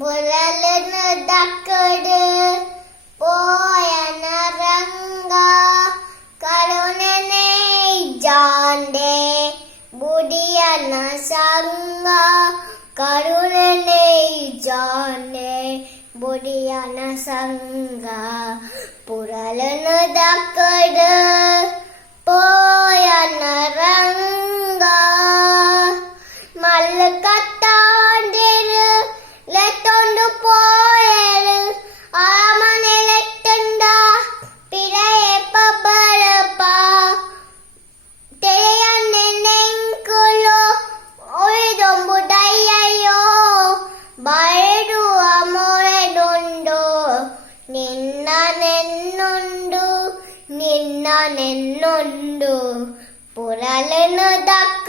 മുരളിന് ദക്കട് പോയനരംഗ കരുണനെ ജാന്റെ ബുഡിയന സംഗ കരുണനെ ജാന്റെ ബുഡിയന സംഗ പുരളിന് ദക്കട് പോയനരംഗ മല്ലക്കത്താണ്ടിര് ലെത്തോണ്ടു പോയര് ആമനെലെത്തണ്ട പിഴയെ പബരപ്പ തെയ്യന്നെങ്കുലോ ഒഴിതൊമ്പുടയ്യോ ബയടു അമോരടുണ്ടോ നിന്നനെന്നുണ്ടു പുരളിന് ദക്ക